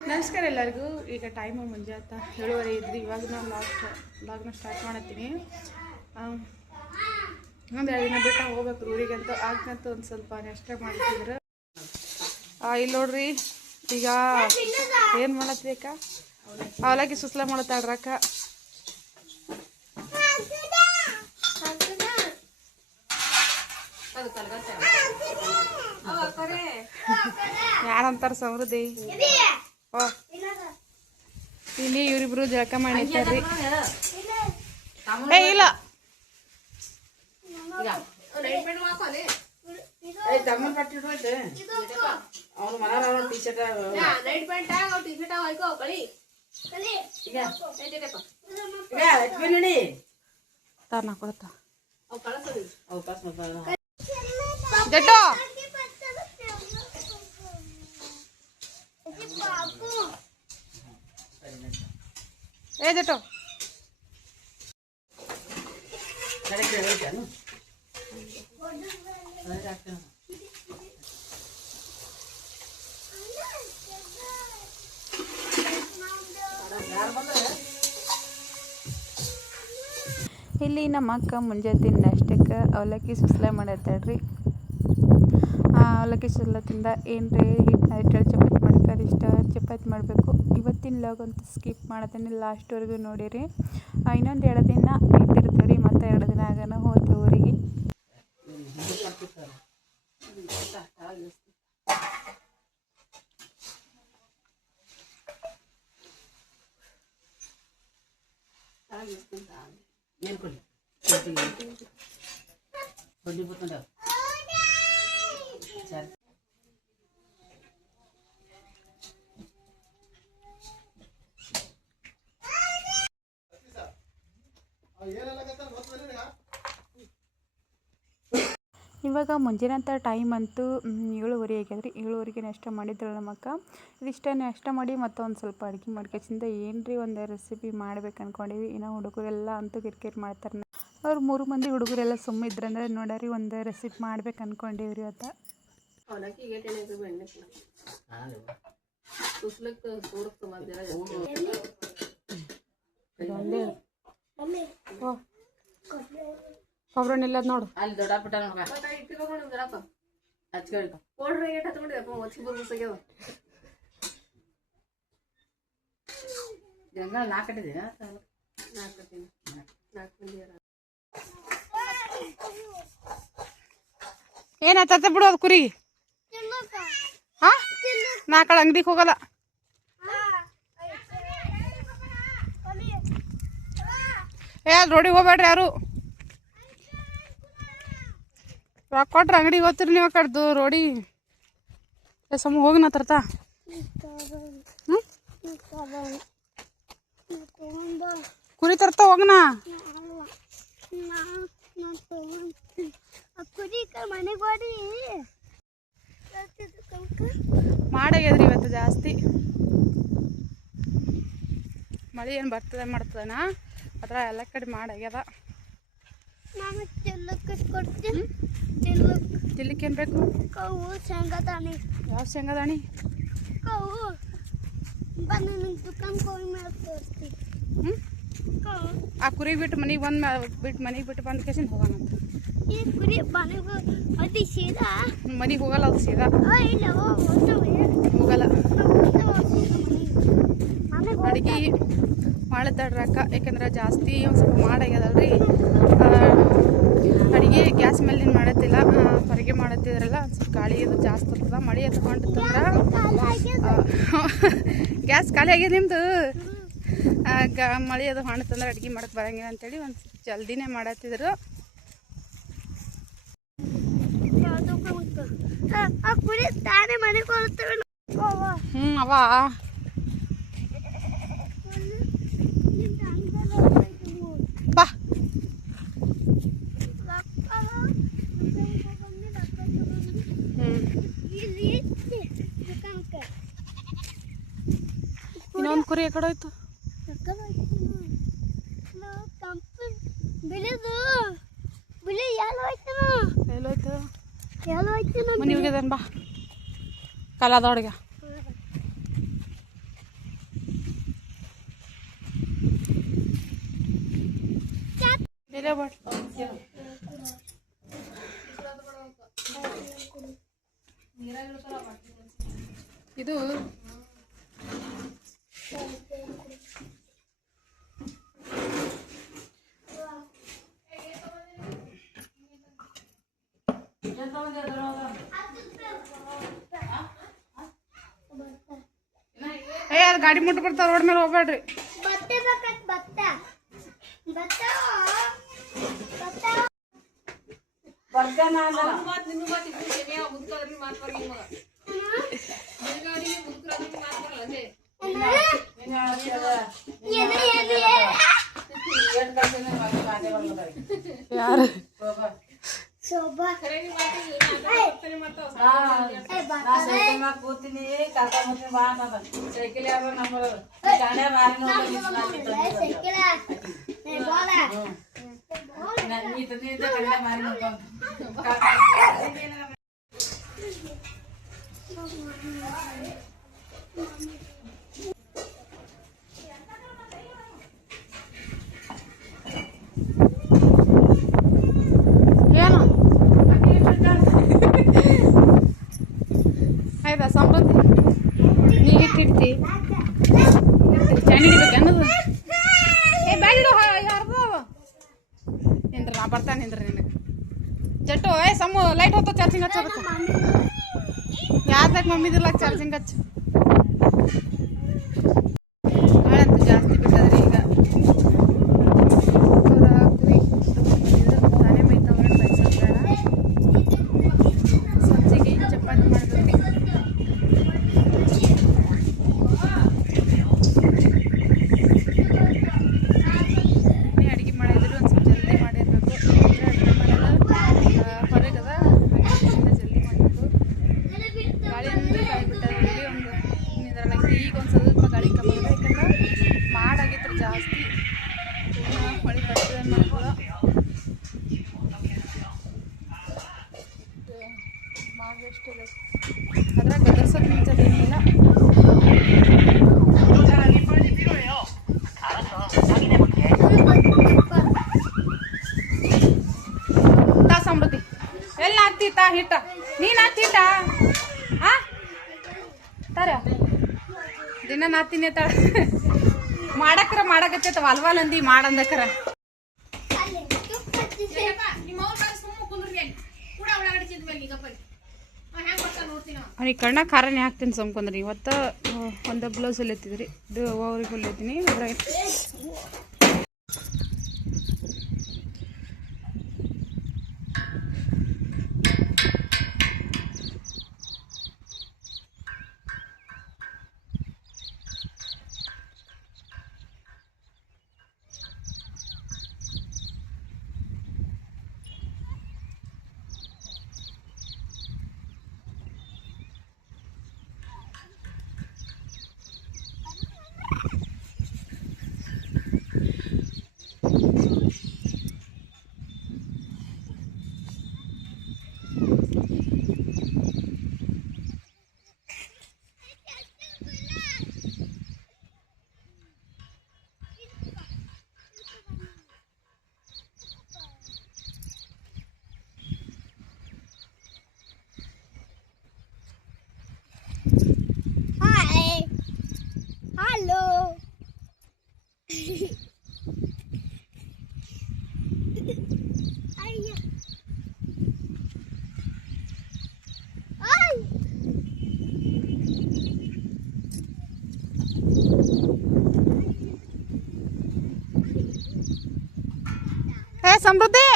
ನಮಸ್ಕಾರ ಎಲ್ಲರಿಗೂ. ಈಗ ಟೈಮು ಮುಂಜಾನೆ 7:30 ಇದ್ರಿ. ಇವಾಗ ನಾನು ಲಾಗ್ನ ಸ್ಟಾರ್ಟ್ ಮಾಡತ್ತೀನಿ. ಒಂದು 2 ದಿನ ಬಿಟ್ಟು ಹೋಗ್ಬೇಕು ಊರಿಗೆ ಅಂತ. ಆಗಂತೂ ಒಂದು ಸ್ವಲ್ಪ ನೆಕ್ಸ್ಟ್ ಮಾಡ್ತಿದ್ರು. ಇಲ್ಲಿ ನೋಡ್ರಿ, ಈಗ ಏನು ಮಾಡತ್ರಿ ಅಕ್ಕ? ಅವಲಾಗಿ ಸುಸ್ಲ ಮಾಡತ್ತಾಳ್ರಕ್ಕ. ಯಾರಂತಾರ ಸಮೃದ್ಧಿ. ಇಲ್ಲಿ ಇವರಿಬ್ರು ಜಳಕ ಮಾಡಿರ್ತಾರ್ರಿ. ಇಲ್ಲ ತಾನ ಕೊಡತ್ತ ಜಟ್ಟೋ ಏ ಜಟ್ಟೋ ಇಲ್ಲಿ ನಮ್ಮ ಅಕ್ಕ ಮುಂಜಾನೆ ನಾಷ್ಟಕ್ಕೆ ಅವಲಕ್ಕಿ ಸುಸ್ಲ ಮಾಡತ್ತಾಳ್ರಿ. ಅವಲಕ್ಕಿ ಸುಸ್ಲದಿಂದ ಏನ್ರಿ ಹಿಟ್ಟು ಚಪಾತಿ ಮಾಡ್ತಾರೆ. ಇಷ್ಟ ಚಪಾತಿ ಮಾಡಬೇಕು. ಇವತ್ತಿನ ಲಾಗ್ ಅಂತೂ ಸ್ಕಿಪ್ ಮಾಡತ್ತೇನೆ, ಲಾಸ್ಟ್ವರೆಗೂ ನೋಡಿರಿ. ಇನ್ನೊಂದು 2 ದಿನ ಇಟ್ಟಿರ್ತೀವಿ ರೀ. ಮತ್ತು 2 ದಿನ ಆಗೋಣ ಹೋಗ್ತೀವಿ ಊರಿಗೆ. ಇವಾಗ ಮುಂಜಾನೆ ಟೈಮ್ ಅಂತೂ 7:30 ಆಗ್ಯದ್ರಿ. 7:30ಗೆ ನಾಷ್ಟ ಮಾಡಿದ್ರಲ್ಲ ನಮ್ಮ ಅಕ್ಕ. ಇದಿಷ್ಟ ನಾಷ್ಟ ಮಾಡಿ ಮತ್ತೊಂದು ಸ್ವಲ್ಪ ಅಡುಗೆ ಮಾಡ್ಕೊಚಿಂದ ಏನ್ರಿ ಒಂದು ರೆಸಿಪಿ ಮಾಡ್ಬೇಕು ಅಂದ್ಕೊಂಡಿವಿ. ಇನ್ನು ಹುಡುಗರೆಲ್ಲ ಅಂತೂ ಕಿರಿಕಿರಿ ಮಾಡ್ತಾರೆ. ಅವ್ರು 3 ಮಂದಿ ಹುಡುಗರೆಲ್ಲ ಸುಮ್ಮಿದ್ರಂದ್ರೆ ನೋಡರಿ ಒಂದು ರೆಸಿಪಿ ಮಾಡ್ಬೇಕು ಅಂದ್ಕೊಂಡಿವ್ರಿ ಅಂತ. ಕೊಬ್ಬರನ್ನೆಲ್ಲ ನೋಡು ಅಲ್ಲಿ ದೊಡ್ಡ ಪುಟ್ಟ ಜಂಗಲ್ 4 ಕಟ್ಟಿದ್ದೀರಾ? 4 ಏನಾತ ಬಿಡೋದು ಕುರಿ. ಹಾ 4 ಅಂಗಡಿಗೆ ಹೋಗಲ್ಲ. ಅಲ್ಲಿ ರೋಡಿಗೆ ಹೋಗ್ಬೇಡ್ರಿ ಯಾರು. ರೊಕ್ಕ ಕೊಟ್ರೆ ಅಂಗಡಿಗೆ ಹೋಗ್ತೀರಿ ನೀವು. ಕಡ್ದು ರೋಡಿ ಸಮ ಹೋಗಿ ನಾ ತರ್ತಾ. ಕುರಿ ತರ್ತಾ ಹೋಗನಾ. ಮಾಡಾಗ್ಯದ್ರಿ ಇವತ್ತು ಜಾಸ್ತಿ. ಮಳೆ ಏನು ಮಾಡ್ತದನ ಅದ್ರ ಎಲ್ಲ ಕಡೆ ಮಾಡಾಗ್ಯದ. ತಿನ್ಲಿಕ್ಕೆ ಏನು ಬೇಕು? ಶೇಂಗಾದಾಣಿ. ಯಾವ ಶೇಂಗಾದಾಣಿ? ಆ ಕುರಿ ಬಿಟ್ಟು ಮನೆಗೆ ಬಿಟ್ಟು ಬಂದ ಕೇಸಿಂದ ಹೋಗೋಣ. ಮನೆಗೆ ಹೋಗಲ್ಲ, ಅದು ಸೀದಾ ಹೋಗಲ್ಲ. ಅಡುಗೆ ಮಾಡದ್ದಾಡ್ರಕ್ಕ. ಯಾಕಂದ್ರೆ ಜಾಸ್ತಿ ಒಂದು ಸ್ವಲ್ಪ ಮಾಡಾಗ್ಯದಲ್ರಿ. ಅಡುಗೆ ಗ್ಯಾಸ್ ಮೇಲೆ ಮಾಡತ್ತಿಲ್ಲ, ಹೊರಗೆ ಮಾಡತ್ತಿದ್ರಲ್ಲ. ಸ್ವಲ್ಪ ಗಾಳಿ ಅದು ಜಾಸ್ತಿ ಇರ್ತದ. ಮಳೆ ಎತ್ಕೊಂಡಿತ್ತಂದ್ರೆ ಗ್ಯಾಸ್ ಖಾಲಿ ಆಗ್ಯದ ನಿಮ್ಮದು. ಮಳೆ ಅದು ಹೊಂಡ್ತಂದ್ರೆ ಅಡುಗೆ ಮಾಡಕ್ಕೆ ಬರಂಗಿಲ್ಲ ಅಂತೇಳಿ ಒಂದು ಜಲ್ದಿನೇ ಮಾಡತ್ತಿದ್ರು. ಅವ ಬಾ ಇನ್ನೊಂದು ಕುರಿ ಎಕಡೆ ಹೋಯ್ತು? ಮನೆ ಹೋಗ್ಯದನ್ ಬಾ. ಕಲಾದೊಳಗೆ ಇಲ್ಲೇ ಬಾಟ್ ಇದು ಅದು ಗಾಡಿ ಮುಟ್ಟು ಬರ್ತಾವ ರೋಡ್ ಮೇಲೆ ಹೋಗ್ಬೇಡ್ರಿ ಯಾರು ಕೂತೀನಿ ಕಾಕ ಬಾ ಸೈಕಲ್ ಯಾವ ನಂಬರ್ ಏನು ಆಯ್ತಾ ಸಮೃದ್ಧಿ ನೀ ಹಿಟ್ಟಿಡ್ತಿ ಚಾಣಿ ಹಿಡಿಬೇಕು ಅನ್ನೋದು ಏ ಬ್ಯಾಡಿಡು ಯಾರ್ದು ನಿಂದ್ರ ನಾ ಬರ್ತಾನೆ ನಿಂದ್ರ ನಿನಗೆ ಜಟ್ಟು ಏ ಸಮ್ಮು ಲೈಟ್ ಹೊತ್ತು ಚಾರ್ಜಿಂಗ್ ಹಚ್ಚೋದಕ್ಕೆ ಯಾವ್ದಕ್ಕೆ ಮಮ್ಮಿದಿಲ್ಲ ಚಾರ್ಜಿಂಗ್ ಹಚ್ಚು ಭಾಳಂತೂ ಜಾಸ್ತಿ ಬಿಟ್ಟದ್ರಿ ಈಗ ಕುರಿ ತಾನೇ ಮೈತವ್ರೆ ಬಯಸೋದು ಬೇಡ ಸಂಜೆಗೆ ಚಪಾತಿ ಮಾಡಬೇಕು ಅಡುಗೆ ಮಾಡಿದ್ರೆ ಒಂದು ಸ್ವಲ್ಪ ಜಲ್ದಿ ಮಾಡಿರಬೇಕು ಹೊರಗದ ಜಲ್ದಿ ಮಾಡಬೇಕು ಗಾಳಿ ಅಂದರೆ ಗಾಳಿ ಬಿಟ್ಟದ್ರಲ್ಲಿ ಒಂದು ಇದರೊಳಗೆ ಈಗ ಒಂದು ಸ್ವಲ್ಪ ಗಾಳಿ ಕಮ್ಮಿ ಇದೆ ಯಾಕಂದ್ರೆ ಮಾಡಾಗಿದ್ರೆ ಜಾಸ್ತಿ ಹೊಳಿ ಬರ್ತದೆ ಮಾಡ್ಬೋದು ಮಾಡಬೇಕು ಅದ್ರಾಗ ಗದರ್ಸೋದು ನಿಂಚೋದೇನಿಲ್ಲ ತಾ ಸಮೃದ್ಧಿ ಎಲ್ಲಿ ಹಾಕ್ತಿ ತಾ ಹಿಟ್ಟ ನೀನು ಹಾಕ್ತಿ ಹಿಟ್ಟ ಹಾ ತರ ದಿನ ನಾತಿನೇ ತ ಮಾಡಕ್ರ ಮಾಡಕತ್ತೈತ ವಾಲ್ವಾಲ್ ಅಂದಿ ಮಾಡಂದಕ್ರ ಅವ್ನಿಗೆ ಕಣ್ಣ ಖಾರನೇ ಹಾಕ್ತೀನಿ ಸಮ್ಕೊಂಡ್ರಿ ಇವತ್ತು ಒಂದು ಬ್ಲೌಸ್ ಹೊಲಿತಿದ್ರಿ ಇದು ಅವ್ರಿಗೆ ಹೊಲಿತೀನಿ ಅದ್ರಾಗ ಸಮೃದ್ಧಿ